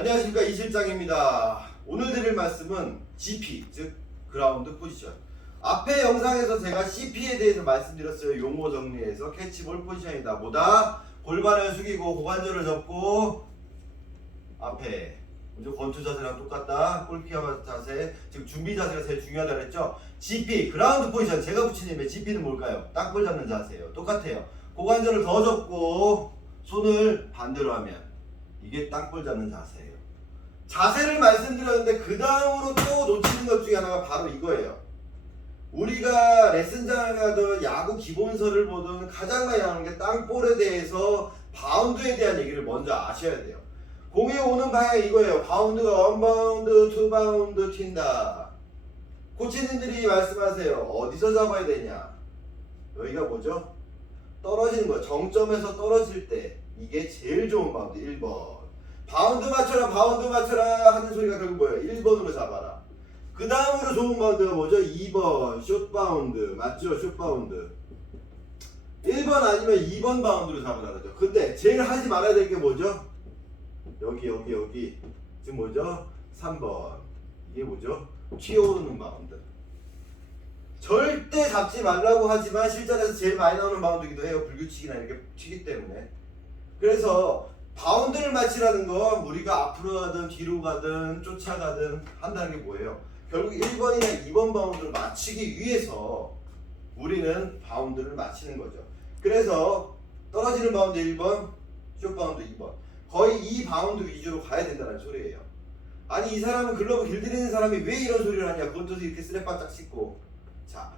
안녕하십니까, 이 실장입니다. 오늘 드릴 말씀은 GP, 즉 그라운드 포지션. 앞에 영상에서 제가 CP에 대해서 말씀드렸어요. 용어 정리해서 캐치볼 포지션이다. 뭐다? 골반을 숙이고 고관절을 접고 앞에 먼저 권투 자세랑 똑같다. 골키어 자세, 즉 준비 자세가 제일 중요하다 그랬죠. GP, 그라운드 포지션. 제가 붙인 이름의 GP는 뭘까요? 땅볼 잡는 자세예요. 똑같아요. 고관절을 더 접고 손을 반대로 하면 이게 땅볼 잡는 자세예요. 자세를 말씀드렸는데 그 다음으로 또 놓치는 것 중에 하나가 바로 이거예요. 우리가 레슨장을 가든 야구 기본서를 보든 가장 많이 나오는 게 땅볼에 대해서 바운드에 대한 얘기를 먼저 아셔야 돼요. 공이 오는 방향이 이거예요. 바운드가 원바운드, 투바운드 튄다. 코치님들이 말씀하세요. 어디서 잡아야 되냐? 여기가 뭐죠? 떨어지는 거예요. 정점에서 떨어질 때 이게 제일 좋은 바운드 1번. 바운드 맞춰라 하는 소리가 결국 뭐예요? 1번으로 잡아라. 그 다음으로 좋은 바운드가 뭐죠? 2번 숏 바운드. 맞죠? 숏 바운드. 1번 아니면 2번 바운드로 잡으라 그러죠. 근데 제일 하지 말아야 될 게 뭐죠? 여기 지금 뭐죠? 3번. 이게 뭐죠? 튀어오르는 바운드. 절대 잡지 말라고 하지만 실전에서 제일 많이 나오는 바운드이기도 해요. 불규칙이나 이렇게 튀기 때문에. 그래서 바운드를 맞추라는 건 우리가 앞으로 가든 뒤로 가든 쫓아가든 한다는 게 뭐예요? 결국 1번이나 2번 바운드를 맞추기 위해서 우리는 바운드를 맞추는 거죠. 그래서 떨어지는 바운드 1번, 숏 바운드 2번. 거의 이 바운드 위주로 가야 된다는 소리예요. 아니 이 사람은 글러브 길들이는 사람이 왜 이런 소리를 하냐? 그것도 이렇게 스랩 바짝 씻고. 자,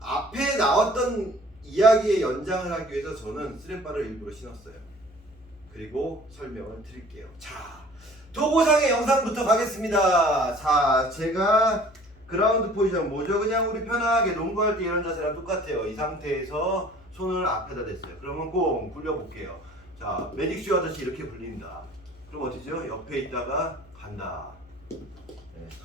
앞에 나왔던 이야기의 연장을 하기 위해서 저는 스랩바를 일부러 신었어요. 그리고 설명을 드릴게요. 자, 도구상의 영상부터 가겠습니다. 자, 제가 그라운드 포지션 뭐죠? 그냥 우리 편하게 농구할 때 이런 자세랑 똑같아요. 이 상태에서 손을 앞에다 댔어요. 그러면 공 굴려볼게요. 자, 매직쇼 아저씨 이렇게 굴린다. 그럼 어떻게죠? 옆에 있다가 간다. 네,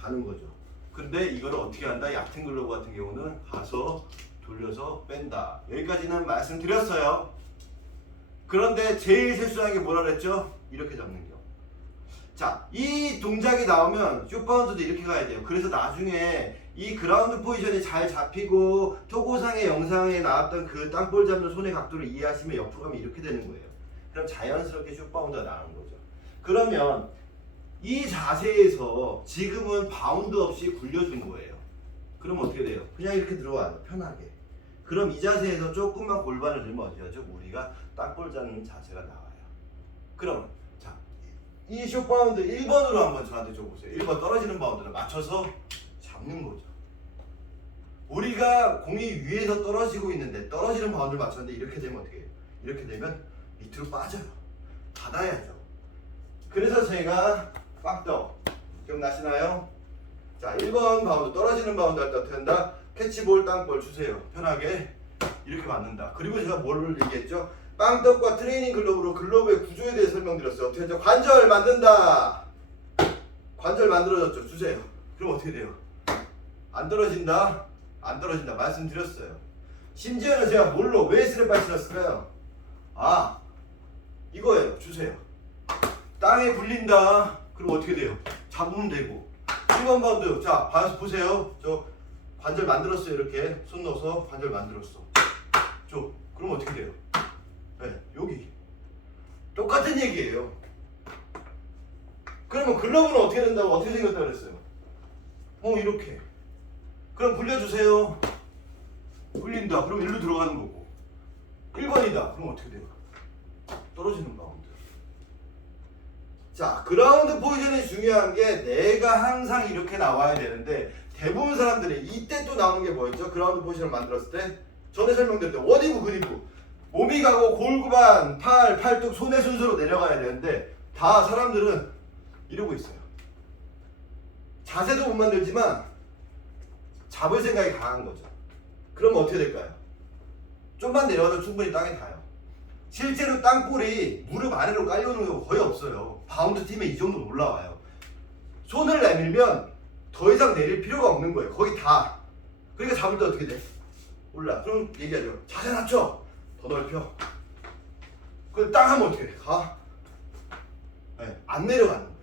가는 거죠. 근데 이걸 어떻게 한다? 얕은 글러브 같은 경우는 가서 돌려서 뺀다. 여기까지는 말씀드렸어요. 그런데 제일 실수한 게 뭐라 그랬죠? 이렇게 잡는 거. 자, 이 동작이 나오면 숏바운드도 이렇게 가야 돼요. 그래서 나중에 이 그라운드 포지션이 잘 잡히고 토고상의 영상에 나왔던 그 땅볼 잡는 손의 각도를 이해하시면 옆으로 가면 이렇게 되는 거예요. 그럼 자연스럽게 숏바운드가 나오는 거죠. 그러면 이 자세에서 지금은 바운드 없이 굴려준 거예요. 그럼 어떻게 돼요? 그냥 이렇게 들어와요. 편하게. 그럼 이 자세에서 조금만 골반을 들면 어디가 죠? 우리가 땅볼 잡는 자세가 나와요. 그럼 자, 이 숏 바운드 1번으로 한번 저한테 줘보세요. 1번 떨어지는 바운드를 맞춰서 잡는 거죠. 우리가 공이 위에서 떨어지고 있는데 떨어지는 바운드를 맞췄는데 이렇게 되면 어떻게 해요? 이렇게 되면 밑으로 빠져요. 닫아야죠. 그래서 제가 빡떡 기억나시나요? 자, 1번 바운드 떨어지는 바운드 할 때 어떻게 한다? 캐치볼 땅볼 주세요. 편하게 이렇게 맞는다. 그리고 제가 뭘 얘기했죠? 빵떡과 트레이닝 글러브로 글러브의 구조에 대해 설명드렸어요. 어떻게 하죠? 관절 만든다. 관절 만들어졌죠. 주세요. 그럼 어떻게 돼요? 안 떨어진다. 안 떨어진다. 말씀드렸어요. 심지어는 제가 뭘로 왜 스랩발 신었을까요? 아, 이거예요. 주세요. 땅에 굴린다. 그럼 어떻게 돼요? 잡으면 되고. 1번 바운드. 자, 보세요. 저 관절 만들었어요. 이렇게 손 넣어서 관절 만들었어. 그럼 어떻게 돼요? 네, 여기 똑같은 얘기예요. 그러면 글러브는 어떻게 된다고? 어떻게 생겼다고 그랬어요? 이렇게. 그럼 굴려주세요. 굴린다. 그럼 일로 들어가는 거고. 1번이다. 그럼 어떻게 돼요? 떨어지는 바운드. 자, 그라운드 포지션이 중요한 게 내가 항상 이렇게 나와야 되는데 대부분 사람들이 이때 또 나오는 게 뭐였죠? 그라운드 포지션을 만들었을 때 전에 설명드렸던 원이브 그리브 몸이 가고 골반, 팔뚝, 손의 순서로 내려가야 되는데 다 사람들은 이러고 있어요. 자세도 못 만들지만 잡을 생각이 강한 거죠. 그럼 어떻게 될까요? 좀만 내려가도 충분히 땅에 닿아요. 실제로 땅볼이 무릎 아래로 깔려오는 경우가 거의 없어요. 바운드 팀에 이 정도는 올라와요. 손을 내밀면 더 이상 내릴 필요가 없는 거예요. 거의 다. 그러니까 잡을 때 어떻게 돼? 올라. 그럼 얘기하죠. 자세 낮춰. 더 넓혀. 그럼 땅 하면 어떻게 돼? 가? 네, 안 내려가는 거예요.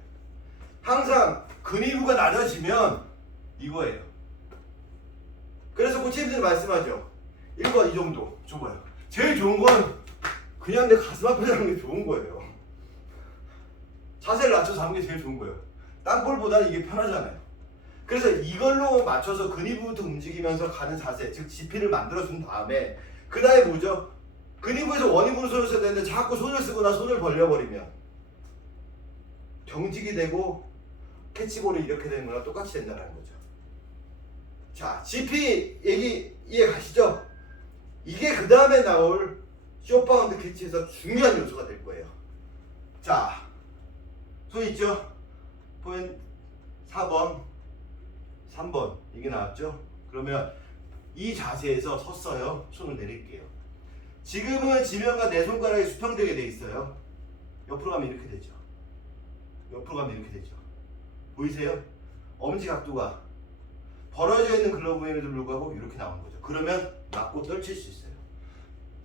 항상 근위부가 낮아지면 이거예요. 그래서 코치님들이 말씀하죠. 1번 이 정도 좁아요. 제일 좋은 건 그냥 내 가슴 앞에 잡는 게 좋은 거예요. 자세를 낮춰서 잡는 게 제일 좋은 거예요. 땅볼보다는 이게 편하잖아요. 그래서 이걸로 맞춰서 근위부부터 움직이면서 가는 자세, 즉 GP를 만들어준 다음에 그 다음에 뭐죠? 근위부에서 원위부로 손을 써야 되는데 자꾸 손을 쓰거나 손을 벌려버리면 경직이 되고 캐치볼이 이렇게 되는 거랑 똑같이 된다는 거죠. 자, GP 얘기 이해 가시죠? 이게 그 다음에 나올 숏바운드 캐치에서 중요한 요소가 될 거예요. 자, 손 있죠? 포인트 4번, 3번 이게 나왔죠? 그러면 이 자세에서 섰어요. 손을 내릴게요. 지금은 지면과 내 손가락이 수평되게 돼 있어요. 옆으로 가면 이렇게 되죠. 옆으로 가면 이렇게 되죠. 보이세요? 엄지 각도가 벌어져 있는 글러브임에도 불구하고 이렇게 나온 거죠. 그러면 맞고 떨칠 수 있어요.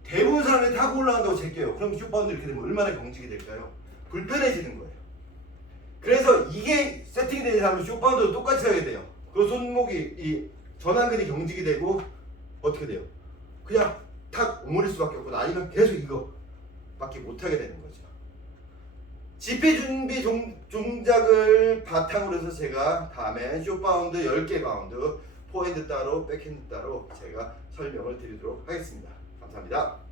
대부분 사람들이 타고 올라간다고 제껴요. 그럼 슛바운드 이렇게 되면 얼마나 경직이 될까요? 불편해지는 거예요. 그래서 이게 세팅이 되는 사람은 슛바운드도 똑같이 하게 돼요. 그 손목이 이 전완근이 경직이 되고 어떻게 돼요? 그냥 탁 오므릴 수밖에 없고 아니면 계속 이거밖에 못하게 되는 거죠. GP 준비 동작을 바탕으로 해서 제가 다음에 숏바운드 10개 바운드 포핸드 따로 백핸드 따로 제가 설명을 드리도록 하겠습니다. 감사합니다.